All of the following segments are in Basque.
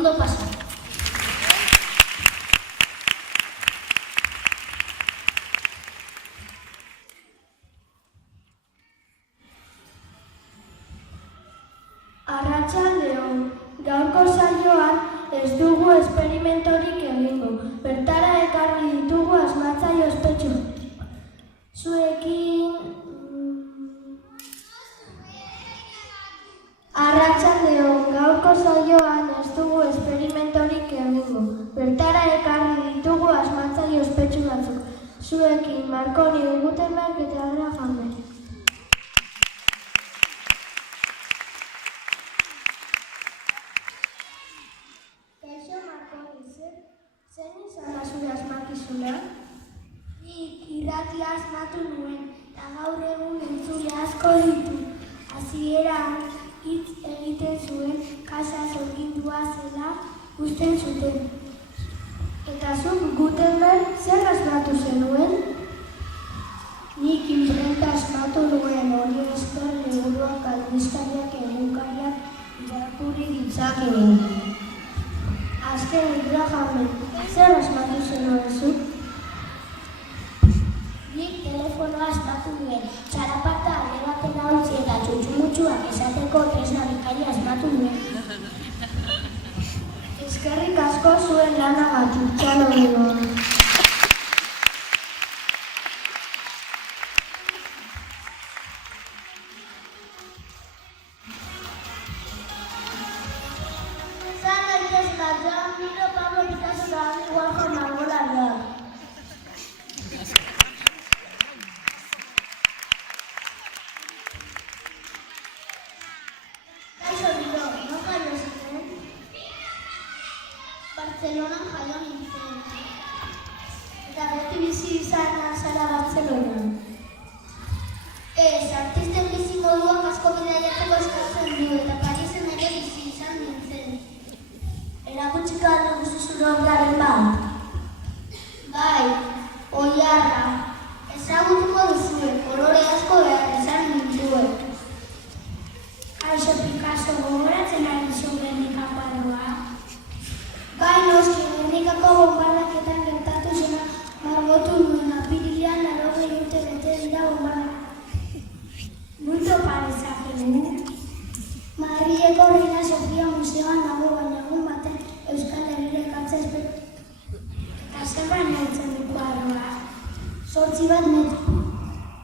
ondo pasa. Arratsaldeon, gaurko saioan ez dugu esperimentorik egingo. Bertara ekarri ditugu asmatzaile ospetsu. Zuekin... Arratsaldeon, gaurko saioan ez dugu esperimentorik egingo. Bertara ekarri ditugu asmatzaile ospetsu batzuk. Zuekin Marconi, Gutenberg eta Graham Bell. Kaixo Marconi, zein izan da zure asmakizuna? Nik irratia asmatu nuen, eta gaur egun entzule asko ditu. Hasieran hitz egiten zuen, kasa zorgindua zela usten zuten. Eta zuk Gutenberg zer asmatu zenuen? Nik imprenta asmatu nuen, hori esker liburuak, aldizkariak, egunkariak irakurri ditzakegu. Azken Graham Bell, zer asmatu zenuen zuk? Nik telefonoa asmatu nuen, txarapata alde batera utzi eta txutxumutxuak esateko tresna bikaria asmatu nuen. Eskerrik asko zuen lanagatik, txalo dugu. Zan gaitez Joan Miro, Pablo Picasso eta Andy Warhol margolariak. Kaixo Miro, non jaio zinen? Bartzelonan jaio nintzen. Eta beti bizi izan zara Bartzelonan. Ez, artisten bizi moduak asko bidaiatzeko eskatzen du, eta Parisen ere bizi izan nintzen. Erakutsiko dugu zure obraren bat? Bai, oilarra. Ezagutuko duzue, kolore asko behar izan nintuen. Kaixo Picasso, gogoratzen ari zu Gernika kuadroa? Bai noski, Gernikako bonbardaketan gertatu zena margotu nuen apirilean 80 urte bete dira bonbardaketan. Multo parezakegu. Madrileko Reina Sofia museoan dago, baina egun baten Euskal Herrira ekartzea eta zenbat neurtzen du kuadroa? 8 bat metro.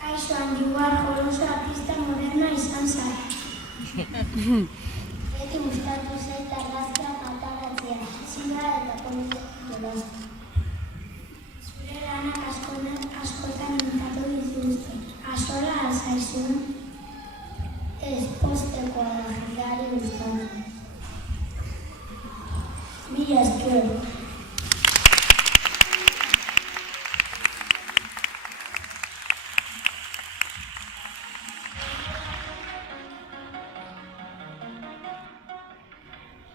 Kaixo Andy Warhol, oso artista moderna izan zara. Beti gustatu zait argazkiak antolatzea, zibra eta politika. Zure lanak askotan imitatu dituzte. Axola alzaizun? Ez, postekoa da, jendeari gustatu. Mila esker.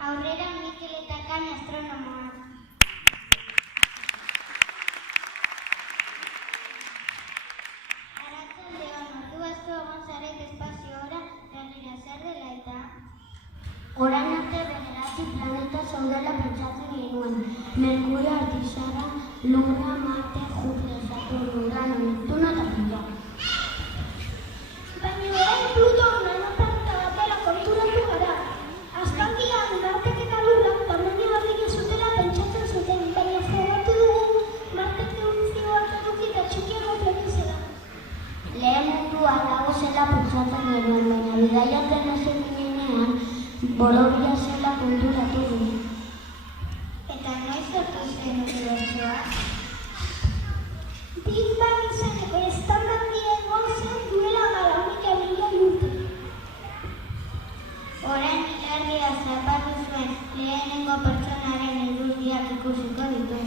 Aurrera Mikel eta Kan astronomoak. Arratsaldeon, ordu asko egon zaret espaziora, begira zer dela eta? Orain arte bederatzi planeta zaudela pentsatzen genuen. Merkurio, Artisara, Luna, Marte, Jupiter, Saturno, Urano, Neptuno eta Pluto. Baina orain Pluto nanoplaneta batera konturatu gara. Aspaldian Martek eta Lurrak tamaina berdina zutela pentsatzen zuten, baina frogatu dugu Martek eboluzio bat eduki eta txikiago planizela. Lehen mundua dago zela pentsatzen genuen, baina bidaiatzen hasi ginenean borobila zela konturatu dugu. Eta noiz sortu zen unibertsoa? Big Bang izeneko eztanda handia egon zen duela 14.000 urte. Orain ilargia zapatu zuen, lehenengo pertsonaren elburdiak ikusiko ditu.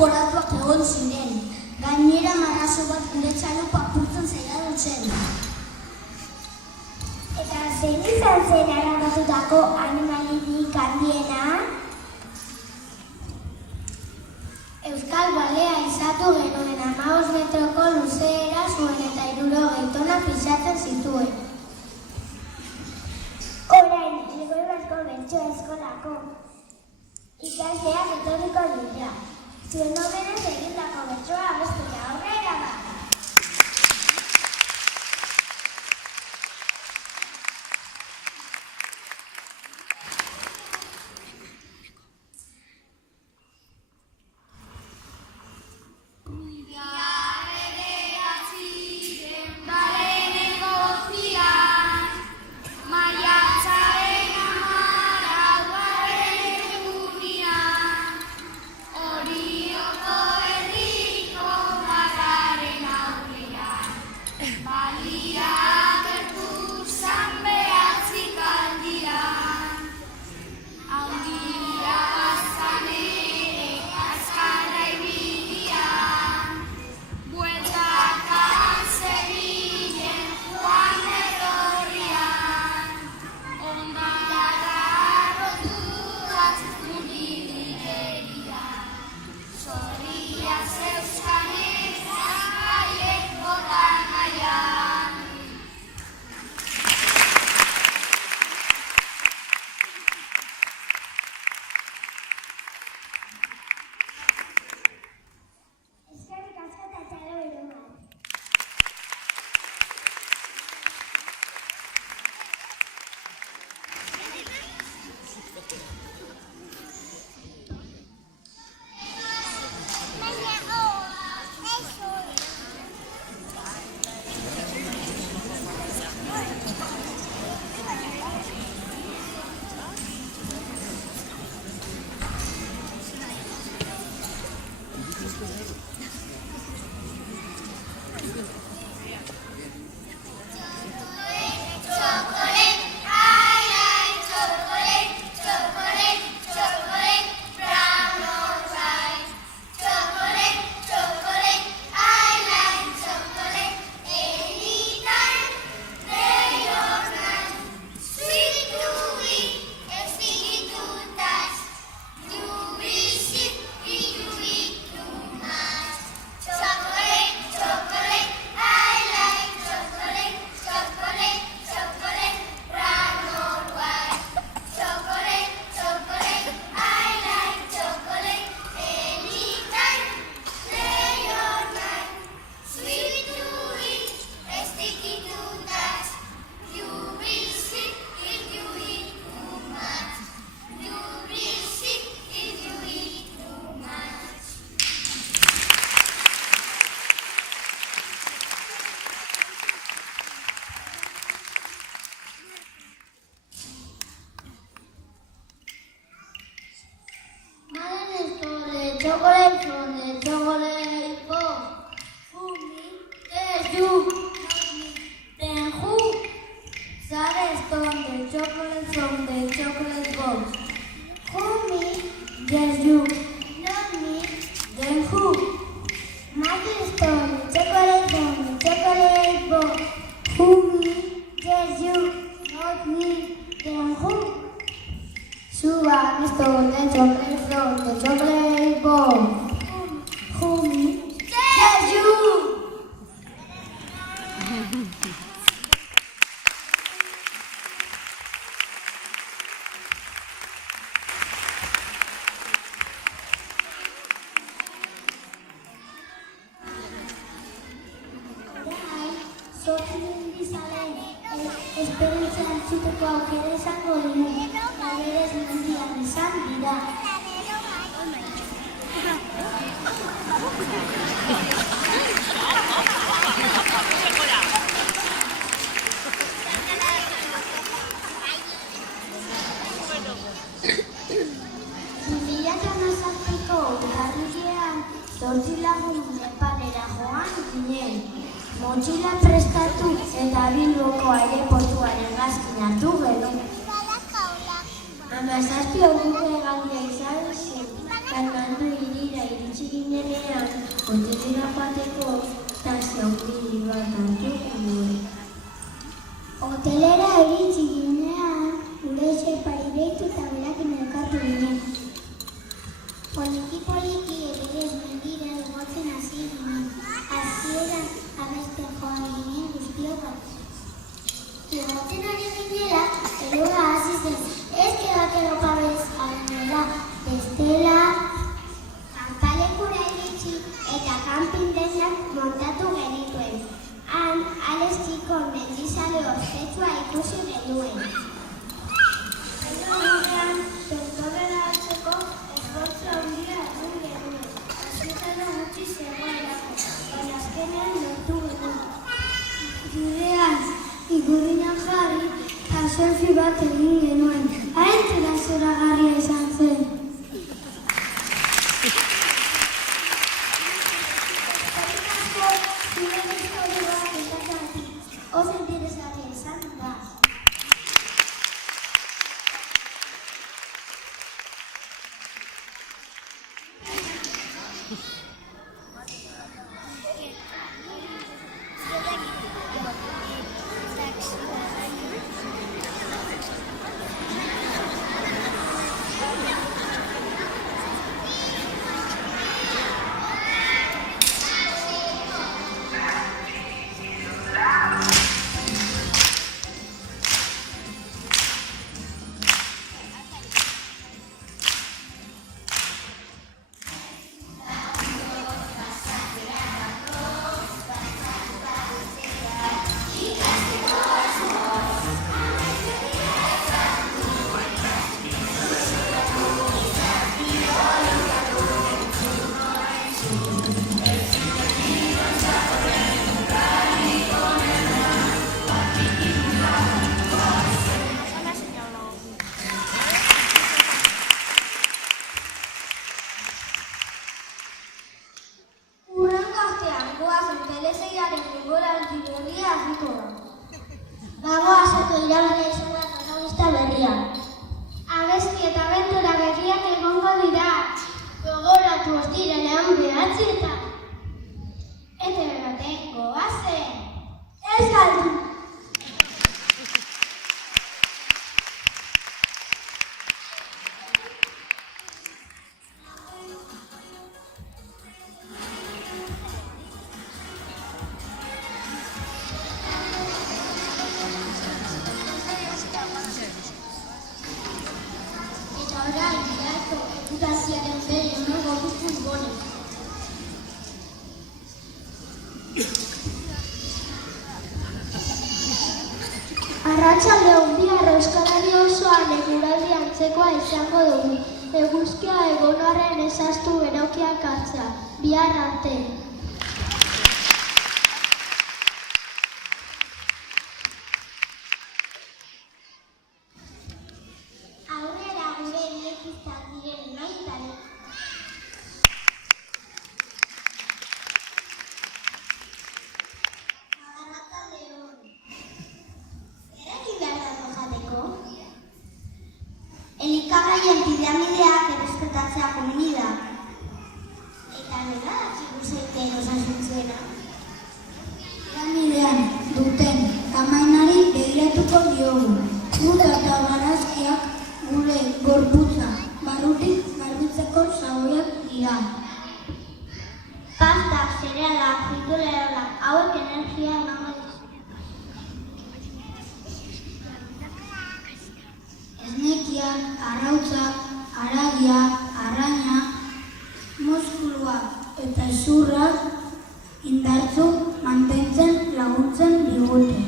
koratuak egon ziren. Gainera marrazo bat gure txalupa apurtzen saiatu zen. Eta zein izan zen arabatutako animalirik handiena? Euskal balea izatu genuen 15 metroko luzeera zuen eta 60 tona pisatzen zituen. Orain, Elgoibarko Bertso Eskolako ikasleak etorriko dira. Zuen omenez egindako bertsoa abestea aurrera da. Chocolate from the chocolate bar. Who me? Yes, you. Then who? Sarah stole the chocolate from the chocolate box. Who me? Yes, you. Not me. Then who? Mother stole the chocolate from the chocolate box. Who me? Yes, you. Not me. Then who? Suba stole the chocolate from the chocolate box. Who me? Yes, you. Esperientzia entzuteko aukera izango dugu, berez mendian izan dira. Urtarrilean, 8 lagun Nepalera joan ginen. Motxila prestatu eta Bilboko aireportuaren gazkin hartu gero. 17 orduko hegaldia izan zen, Kanmandu hirira hotelera iritsi ginenean, hotelera joateko taxi handi bat hartu genuen. Hotelera iritsi ginean, gure xerpari deitu eta berakin elkartu ginen. Poliki eberez mendira igotzen hasi ginen. Hasieran abesten joan ginen guztiok bat. Igotzen ari ginela, elurra hasi zen. Ez kedakero pabez gainera, bestela kanpalekura iritsi eta kanpin denak montatu genituen. Han, Alex Txikon mendizale ospetsua ikusi genuen. Horrean, tontorrera hartzeko esfortzu handia egin genuen. Hasieran gutxi zegoelako, baina azkenean lortu genuen. Bidean, igurrinak jarri eta selfie bat egin genuen. Haintzera zoragarria izan zen. Oso interesgarria izan da. Bagoaz eta irabana izan da protagonista berria. Abesti eta abentura berriak egongo dira. Gogoratu ostiralean 9:00. ETV baten goazen. Ez galdu! Arratsaldean bihar Euskarari osoan eguraldi antzekoa izango dugu. Eguzkia egon arren ezaztu berokiak hartzea. Bihar arte. Aurrera gure irekizak diren naitare. Elikagaien piramideak errespetatzea komeni da. Eta nola dakigu zeiten osasuntzuena? Piramidean duten tamainari begiratuko diogu. Ur eta barazkiak gure gorputza barrutik garbitzeko xaboiak dira. Pasta, zerealak, frituleroak, hauek energia emango dizu. Esnekiak, arrautzak, haragia, arraina, muskuluak eta hezurrak indartsu mantentzen laguntzen digute.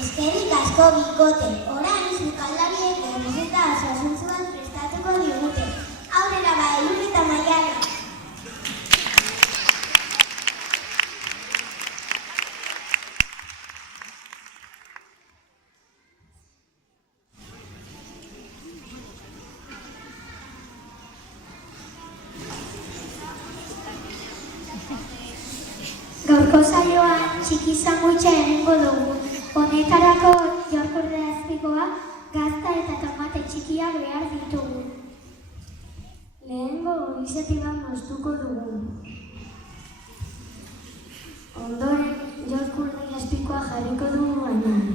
Eskerrik asko bikote, orain sukaldariek errezeta osasuntsu bat prestatuko digute. Aurrera bai, Lur eta Maiara. Gaurko saioan txiki sandwicha egingo dugu. Honetarako Jor Kordeazpikoa gazta eta tomate txikiak behar ditugu. Lehengo iniziatiba moztuko dugu. Ondoren, jolkurri azpikoa jarriko dugu gainean.